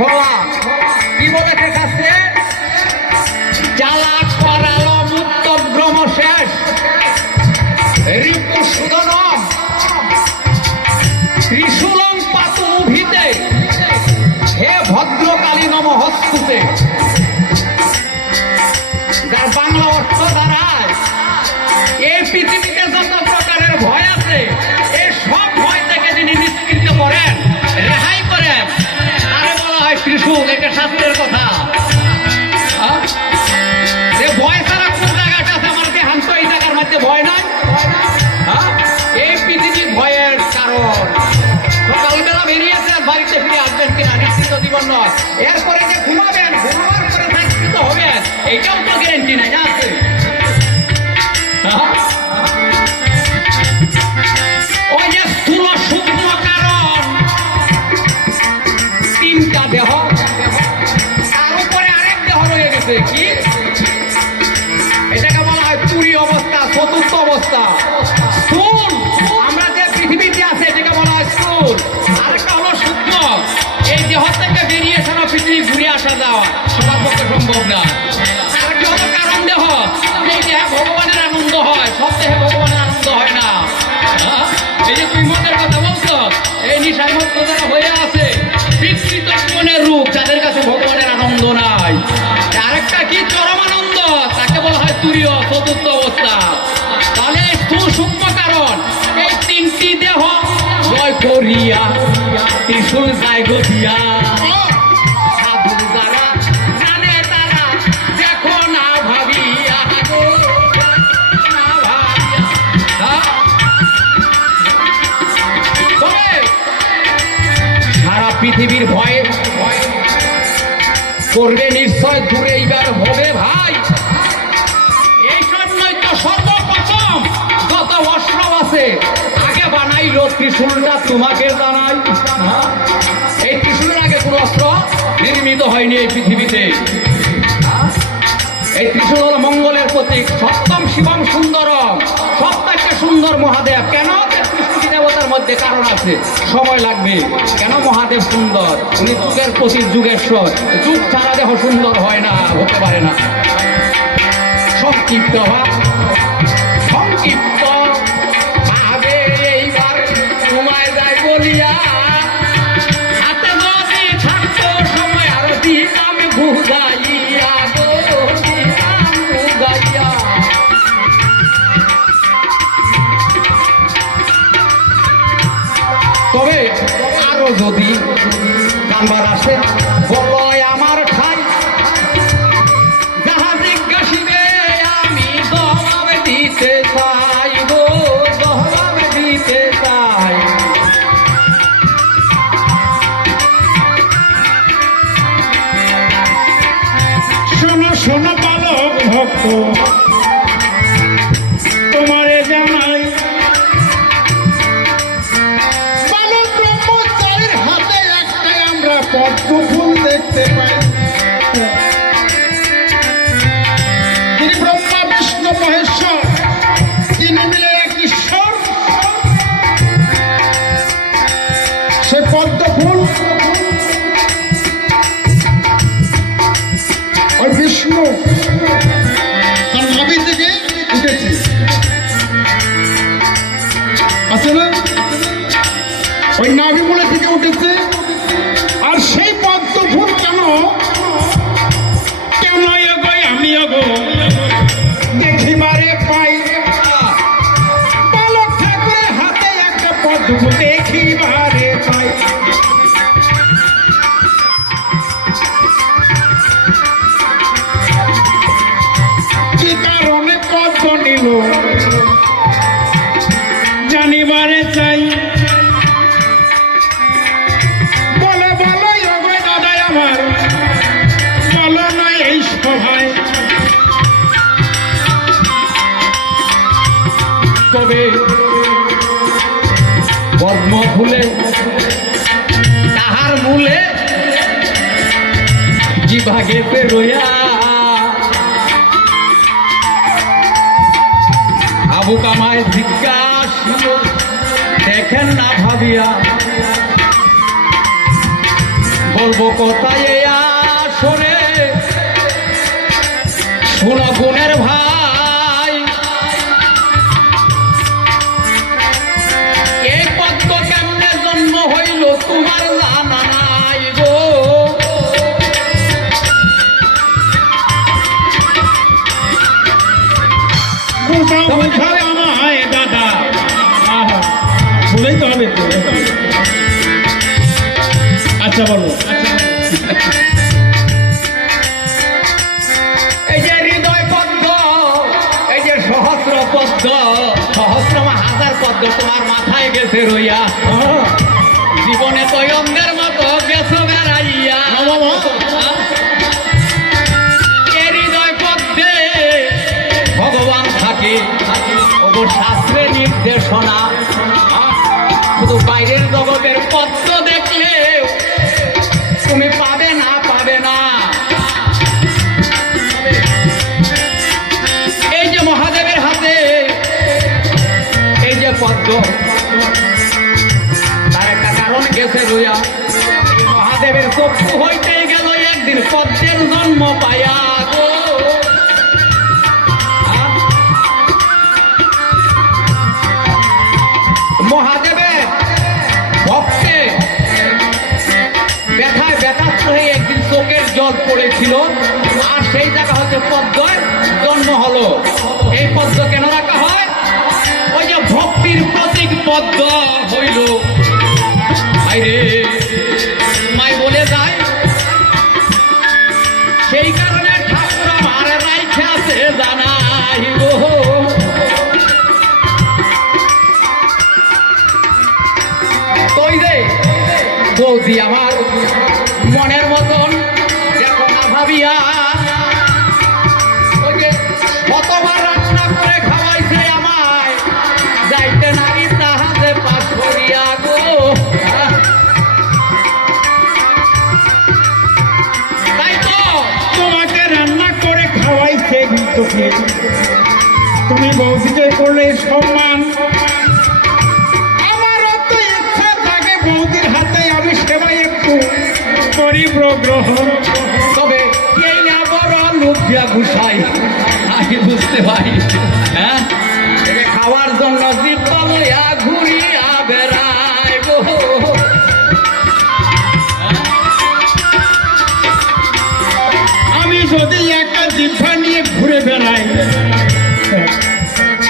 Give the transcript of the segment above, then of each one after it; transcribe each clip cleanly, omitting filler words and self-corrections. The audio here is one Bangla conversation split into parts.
ফলা কি বলেছে কাছে জ্বালা করালো মুক্তগ্রম শেষ রিপু সুদনম ত্রিশূলং পাতু ভিতে হে ভদ্রকালী নম হস্তুতে। যার বাংলা অর্থ দাঁড়ায় এই পৃথিবীতে যত প্রকারের ভয় আছে এই সব ভয় থেকে যিনি নিষ্কৃত করেন রেহাই করেন তারে বলা হয় ত্রিশূল। এটা শাস্ত্রের কথা। ভয় ছাড়া কোন জায়গাটা আছে আমার দেহান্ত এই জায়গার মধ্যে ভয় নাই। এই পৃথিবীর ভয়ের কারণ সকালবেলা বেরিয়েছে বাড়িতে ফিরে আসবেন কিনা নিশ্চিত জীবন নয়। এরপরে যে ঘুমাবেন ঘুমাবার পরে সংস্কৃত হবেন এইটাও তো গ্যারেন্টি নাই আছে। ওই যে স্থূল সূক্ষ্ম কারণ তিনটা দেহ তার উপরে আরেক দেহ রয়ে গেছে কি এটাকে বলা হয় পুরী অবস্থা চতুর্থ অবস্থা। স্থূল আমরা যে পৃথিবীতে আছে এটাকে বলা হয় স্থূল। আরেকটা হলো সূক্ষ্ম এই দেহ থেকে বেরিয়ে সারা পৃথিবী ঘুরে আসা যাওয়া সবার পক্ষে সম্ভব না। আরেকটা হলো কারণ দেহ এই দেহে ভগবানের আনন্দ হয় সব দেহে ভগবানের আনন্দ হয় না। এই যে তুই মনের কথা বলছো এই নিশার মতো যারা হয়ে আছে বিকৃত মনের রূপ যাদের কাছে ভগবানের আনন্দ নাই। আরেকটা কি চরম আনন্দ তাকে বলা হয় তুরীয় চতুর্থ অবস্থা। তাহলে স্থূল সূক্ষ্ম কারণ এই তিনটি দেহ জয় করিয়া ত্রিশূল যায় গতিয়া সাধু যারা জানে তারা দেখো না ভাবিয়া না ভাবিয়া। সারা পৃথিবীর ভয়ে করবে নিশ্চয় দূরে এইবার হবে ভাই। এই জন্যই তো সর্বপ্রথম যত অস্ত্র আছে আগে বানাইল ত্রিশূলটা তোমাকে জানাই। এই ত্রিশূলের আগে কোন অস্ত্র নির্মিত হয়নি এই পৃথিবীতে। এই ত্রিশূল হল মঙ্গলের প্রতীক। সপ্তম শিবম সুন্দরম সবথেকে সুন্দর মহাদেব। কেন দেবতার মধ্যে কারণ আছে সময় লাগবে। কেন মহাদেব সুন্দর উনি যুগের প্রতীক যুগেশ্বর। যুগ ছাড়া দেহ সুন্দর হয় না হতে পারে না। সংক্ষিপ্ত সংক্ষিপ্ত ভাবে এইবার ঘুমায় যায় বলিয়া হাতে যদি থাকতো সময় আর দিতাম বুঝাইয়া বুঝাইয়া। তবে আরো যদি কামবার আসে বলো আমার ঠাই যাহা জিজ্ঞাসিবে আমি জবাব দিতে চাই গো জবাব দিতে চাই। শোনো শোনো বালক ভক্ত তোমারে জানাই বালক ব্রহ্মচারীর হাতে একটাই আমরা পদ্ম ফুল দেখতে পাই। তিনি ব্রহ্মা বিষ্ণু মহেশ্বর তিনি মিলে এক ঈশ্বর। সে পদ্ম ফুল ওই বিষ্ণু তার নাভি থেকে উঠেছে আছে না ওই নাভি মূলে থেকে উঠেছে। আর সেই পদ্ম ফুল কেন কেন এগোই আমি এগো দেখিবারে পাই। বালক ঠাকুরের হাতে একটা পদ্ম ফুল দেখিবারে পাই। কি কারণে পদ্ম নিল জানিবারে চাই। বলে বলো ওগো দাদাই আমার বলো না এই সভায়। তবে পদ্ম ফুলে তাহার মূলে জিভাগে রইয়া আবু কামায় জিজ্ঞাসা দেখেন না ভাবিয়া বলবো কোথায় এই আসরে শোনো গুণের ভাই এই পদ্ম কেমনে জন্ম হইল তোমার জানা নাই গো বোঝাও আমায় দাদা, আহা, বলেই তো হবে তো। আচ্ছা বলো। এই যে হৃদয় পদ্ম, এই যে সহস্র পদ্ম, সহস্র হাজার পদ্ম তোমার মাথায় গেছে রইয়া, জীবনে তয়ঙ্গের মতো গেছো বেড়াইয়া। এই হৃদয় পদ্মে ভগবান থাকে, ওগো শাস্ত্রে নির্দেশনা। শুধু বাইরের জগতের পদ্ম দেখলে তুমি পাবে না, পাবে না। এই যে মহাদেবের হাতে এই যে পদ্ম, তার একটা কারণ গেছে রইয়া। মহাদেবের চক্ষু হইতে গেল একদিন পদ্মের জন্ম পায়া গো। মহাদেবের ভক্তে ব্যথায় ব্যথাস্ত হয়ে একদিন চোখের জল পড়েছিল, আর সেই জায়গা হচ্ছে পদ্মের জন্ম হলো। এই পদ্ম কেন রাখা হয়? ওই যে ভক্তির প্রতীক পদ্ম হইল। আরে মাই বলে যায়, সেই কারণে ঠাকুর আমার রাইখে আছে জানাই গো। ওই যে বৌদি আমার মনের মতন দেখো না ভাবিয়া, ওই যে কতবার রান্না করে খাওয়াইছে আমায়, যাইতে নারী তাহাতে পাশ করিয়া গো। তাই তো তোমাকে রান্না করে খাওয়াইছে, কিন্তু কি তুমি বৌদিকে করলে সম্মান। আমারও তো ইচ্ছা থাকে বৌদির হাতে আমি সেবাই একটু করি গ্রহণ। তবে এই না বড় লুকিয়া ঘুষাই, আমি বুঝতে পারি। হ্যাঁ, একে খাওয়ার জন্য জিব্বা লইয়া ঘুরিয়া বেড়ায় গো। আমি যদি একটা জিভা নিয়ে ঘুরে বেড়াই,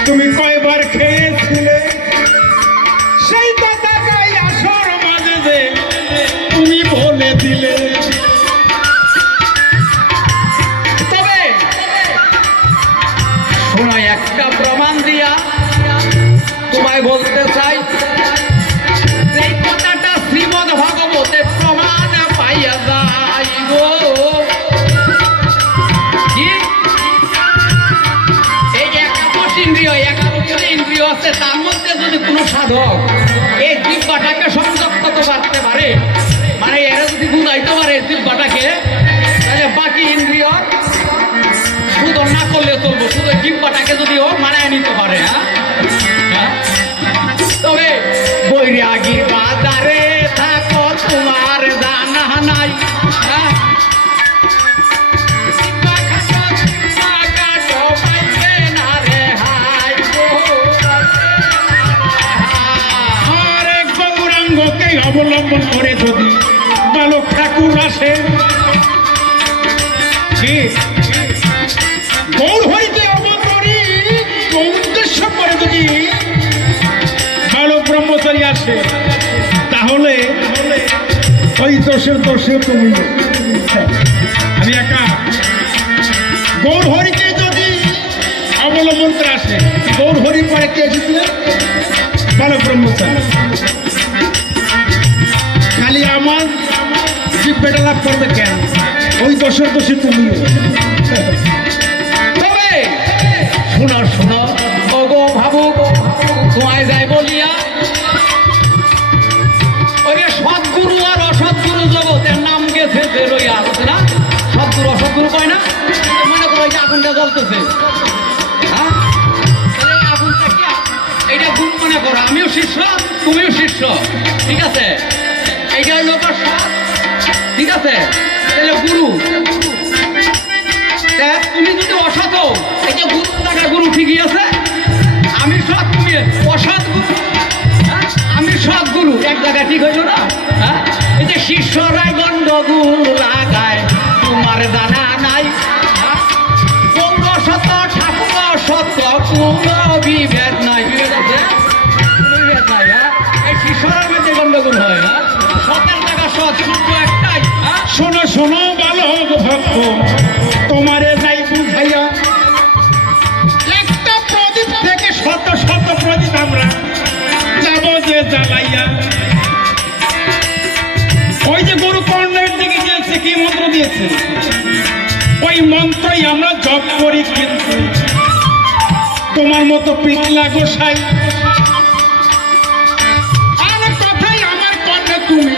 তুমি কয়বার খেয়েছিলে সেই কথাটাই আসর মাঝে যে তুমি বলে দিলে। তবে শোনো একটা প্রমাণ দিয়া তোমায় বলতে চাই, এই কথাটা শ্রীমদ ভাগবতে প্রমাণ পাইয়া যায় গো। কি? এই একাদশ ইন্দ্রিয়, একাদশ ইন্দ্রিয় আছে, তার মধ্যে যদি কোনো সাধক এই জিহ্বাটাকে সংযত করতে পারতে পারে, মানে এরা যদি বুঝাইতে পারে জিহ্বাটাকে, তাহলে বাকি ইন্দ্রিয় শুধু না করলে চলবো, শুধু জিহ্বাটাকে যদি ও মানায় নিতে পারে। হ্যাঁ, তবে বৈরাগীর বাজারে থাকো তোমার জানা নাই। হ্যাঁ, আরে গৌরাঙ্গকে অবলম্বন করে যদি বালক ঠাকুর আসে, কি গৌর হইতে অবতরী উদ্দেশ্য করে যদি বালক ব্রহ্মচারী আসে, তাহলে ওই দোষের দোষে তুমি। আমি একা গৌর হরিকে যদি অবলম্বন করে আসে, গৌর হরি পরে কে এসেছিলেন? বালক ব্রহ্মচারী। খালি আমার জিব্বাটা লাভ করবে কেন? ওই দোষের দোষে তুমি। তবে শোনো শোনো ওগো ভাবুক, তোমায় যাই বলিয়া ওই যে সদ্গুরু আর অসৎগুরু জগতের নাম গেছে যে রইয়া আছে না, সদ্গুরু অসৎগুরু কয় না? মনে করো ওই যে আগুনটা জ্বলতেছে, হ্যাঁ, তাহলে এই আগুনটা কি এইটা গুণ মনে করো, আমিও শিষ্য তুমিও শিষ্য, ঠিক আছে? এইটা হলো সৎ ঠিক আছে? তাহলে গুরু, তা তুমি যদি অসৎ হও, এই যে গুরু টাকা গুরু ঠিকই আছে, আমি সৎ, তুমি অসৎ গুরু, হ্যাঁ? আমি সৎ গুরু, এক জায়গায় ঠিক হইল না? হ্যাঁ, এই যে শিষ্যরাই গন্ডগোল লাগায়, তোমার জানা নাই, হ্যাঁ? গৌর সত্য ঠাকুর সত্য, কোনো বিভেদ নাই, বিভেদ আছে? কোনো বিভেদ নাই, হ্যাঁ? এই শিষ্যরার মধ্যে গন্ডগোল হয়, হ্যাঁ? সতের জায়গা সৎ, শুদ্ধ একটাই, হ্যাঁ? শোনো শোনো বালক ভক্ত, তোমারে যাই বুঝাইয়া, একটা প্রদীপ থেকে শত শত প্রদীপ আমরা যাব যে জ্বালাইয়া। ওই যে গুরু কর্ণের দিকে গিয়েছে, কি মন্ত্র দিয়েছে, ওই মন্ত্রই আমরা জপ করি। কিন্তু তোমার মতো পিছলা গোসাই আর কথাই আমার কর্ণে তুমি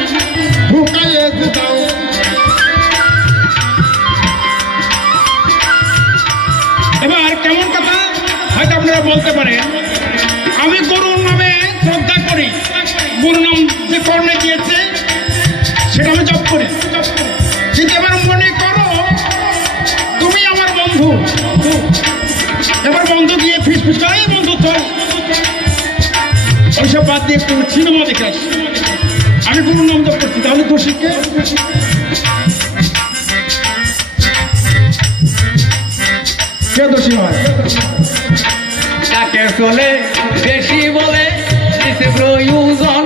ঢুকাইয়ে দাও। এবার কেমন কথা হয়তো আপনারা বলতে পারেন, আমি গুরুর নামে শ্রদ্ধা করি, গুরু নাম যে কর্ণে দিয়েছে সেটা আমি জপ করি, কিন্তু এবার মনে করো তুমি আমার বন্ধু, এবার বন্ধু গিয়ে ফিস ফিস করে, এই বন্ধু চল ওইসব বাদ দিয়ে একটু সিনেমা দেখে আসি, আমি গুরুর নাম জপ করছি, তাহলে তো শিখে কে দোষী হয়? কাকে চলে বেশি বলে দিছে প্রয়োজন,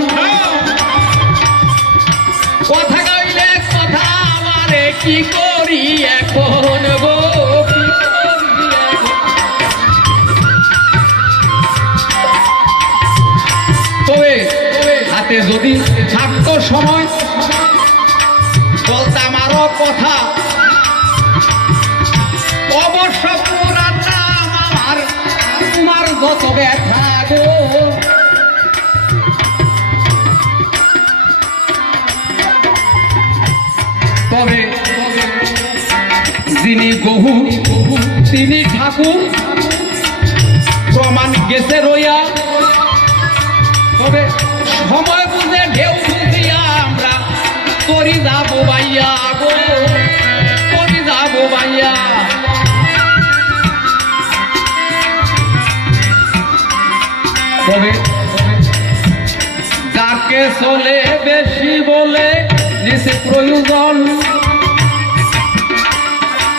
কথা কইলে কথা আমারে কি করি এখন গো, কি করি এখন? তবে হাতে যদি থাকতো সময় বলতাম আরো কথা, অবশ্য পুরার নাম আমার, তোমার যত ব্যথা গো। তবে যিনি গহু তিনি ঠাকুর, প্রমাণ গেছে রইয়া। তবে সময় বুঝে ঢেউ বুঝিয়া আমরা করি যাবো ভাইয়া গো, করি যাবো ভাইয়া। তবে যাকে চলে বেশি বলে নিছে প্রয়োজন,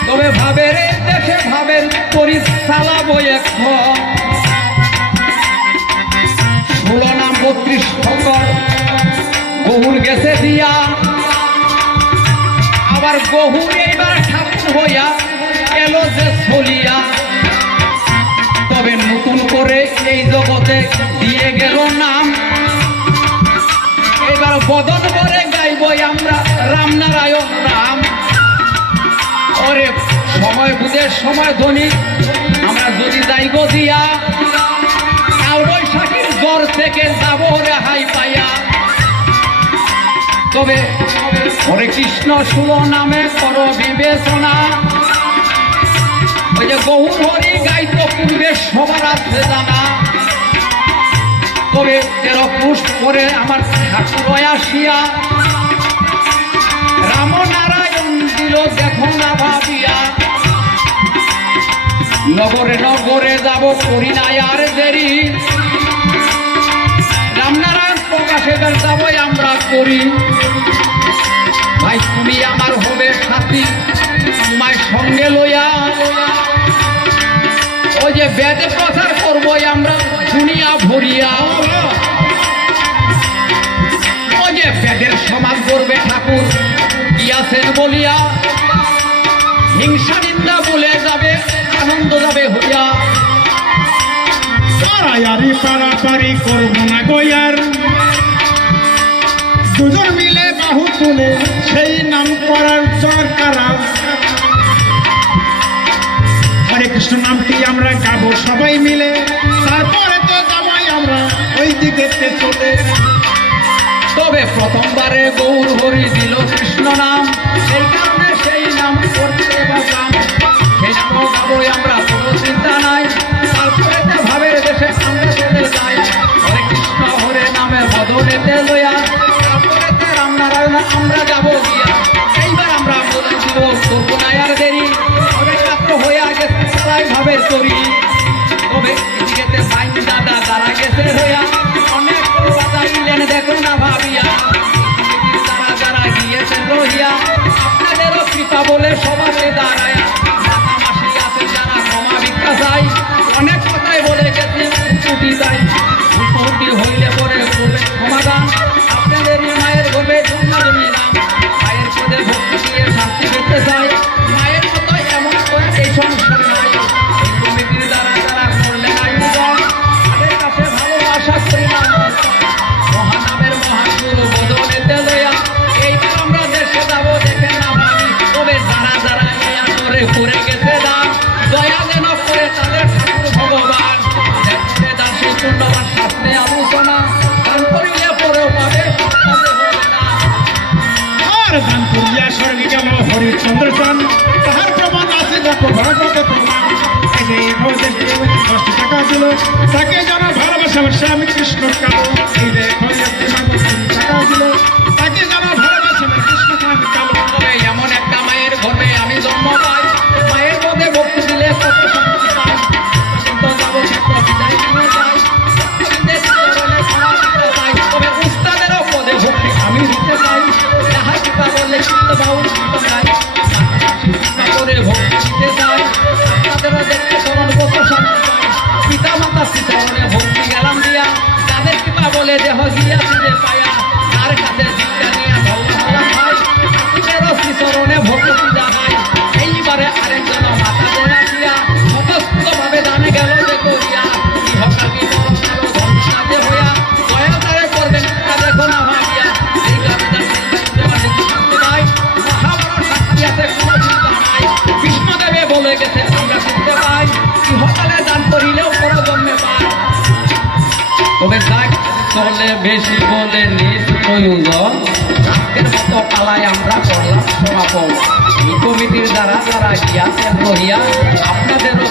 তবে ভাবের দেশে ভাবের করি চালাবো এখন। 16 নাম 32 শঙ্কর গহুর গেছে দিয়া, আবার গহুর এইবার ঠাকুর হইয়া এলো যে চলিয়া। তবে নতুন করে এই জগতে দিয়ে গেল নাম, এবার বদন করে গাইবই আমরা রামনারায়ণ রাম। ওরে সময় বুঝে সময় ধনী আমরা যদি যাইব দিয়া, কাল বৈশাখীর জ্বর থেকে যাব রেহাই পাইয়া। তবে হরে কৃষ্ণ 16 নামে কর বিবেচনা, ওই যে গহুর হরি গাইতো পূর্বে সবার আছে জানা। তবে 13 পুষ করে আমার ঠাকুর আসিয়া, রামনারায়ণ দিল দেখো না ভাবিয়া। নগরে নগরে যাব করি না আর দেরি, রামনারায়ণ প্রকাশে যাবই আমরা করি। ভাই তুমি আমার হবে সাথী, তোমায় সঙ্গে লইয়া, ওই যে বেদে প্রচার করবই আমরা দুনিয়া ভরিয়া। ওই যে বেদের সমাজ করবে ঠাকুর কি আছেন বলিয়া, হিংসা নিন্দা বলে যাবে আনন্দ যাবে হইয়া। পাড়ায়ারি পাড়াপাড়ি করবো না গয়ার, দুজন মিলে বাহু তুলে সেই নাম করার দরকার। হরে কৃষ্ণ নামটি আমরা গাবো সবাই মিলে, তারপরে তো যাবাই আমরা ওই দিকে চলে। তবে প্রথমবারে গৌর হরি দিল কৃষ্ণ নাম, সেই কারণে সেই নাম করতে পারলাম। সেই নাম গাবই আমরা, কোনো চিন্তা নাই। তারপরে ভাবের দেশে আমরা চলে যাই, হরে কৃষ্ণ হরে নামে বদলেতে লইয়া। তারপরে রামনারায়ণ আমরা যাবো গিয়া। করি তবে এদিকেতে ভাই দাদা তারা গেছে হইয়া অনেক বাজাইলেন দেখো না ভাবিয়া তারা যারা গিয়েছেন রহিয়া আপনাদেরও কৃপা বলে সবাইকে দাঁড়ায় মাসি আছে যারা ক্ষমা ভিক্ষা চাই অনেক কথাই বলে গেছি ছুটি চাই ছুটি হইলে পরে করবে ক্ষমাদান আপনাদেরই মায়ের গর্বে জন্মজমি নাম মায়ের পদে ভক্তি দিয়ে শান্তি পেতে চাই মায়ের মতো এমন করে এই সংসারে নাই এই কমিটির দ্বারা যারা করলেন আয়োজন তাদের কাছে ভালোবাসা করি না মহানামের মহাগুরু বদলেতে লইয়া এইবার আমরা দেশে যাবো দেখে না ভাবি তবে যারা যারা এই আদরে ঘুরে গেছে দান দয়া যেন করে তাদের ঠাকুর ভগবান দেখতে দাসে কুণ্ডবার শাস্ত্রে আলোচনা দান করিলে পরেও পাবে সত্তাতে হবে না আর দান করিয়া স্বর্গে গেল হরিচন্দ্র চান তাহার প্রমাণ আছে দেখো ভাগবত প্রমাণ এই যে এই ভবদেশে 10 টাকা দিল তাকে যারা ভালোবাসে সে আমি কৃষ্ণ কালো এই যে ভবদেশে 10 টাকা দিল তাকে যারা ভালোবাসে কৃষ্ণ কালো তবে এমন একটা মায়ের ঘরে আমি জন্ম পাই মায়ের পদে ভক্তি দিলে কত শান্তি পাই তো যাবো ক্ষেত্র বিদায় নিয়ে যাই বিদেশ চরণে ক্ষমা দিতে চাই তবে উস্তাদেরও পদে ভক্তি আমি দিতে চাই যাহা কৃপা বললে চিত্ত বাউল চিত্ত নাই কৃপা করে ভক্তি দিতে চাই আপনাদেরও দেখতে চরণ কত শান্তি পাই পিতা মাতা শ্রীচরণে ভক্তি গেলাম দিয়া তাদের কৃপা বলে দেহ গিয়া দিতে পায়া তার কাছে দীক্ষা নিয়ে ধর্ম হলা খাই আপনাদেরও শ্রীচরণে ভক্তি জানাই এইবারে আরেকজন মাতা দেয়া দিয়া স্বতঃস্ফূর্তভাবে দানে গেল যে করিয়া ইহকালী মরণ গেল ধর্মসাধে হইয়া দয়া তারে করবেন তা দেখো না ভাবিয়া এই কাবিদার শান্তি নাই মহাবড় শান্তি আছে কোনো চিন্তা নাই কৃষ্ণদেবে বলে গেছে আমরা শুনতে পাই ইহকালে দান করিলেও পরজন্মে পাই তবে যাক চলে বেশি বলে নিজ প্রয়োজন আজকের মতো পালায় আমরা করলাম সমাপন এই কমিটির দ্বারা যারা গিয়াছেন রহিয়া আপনাদেরও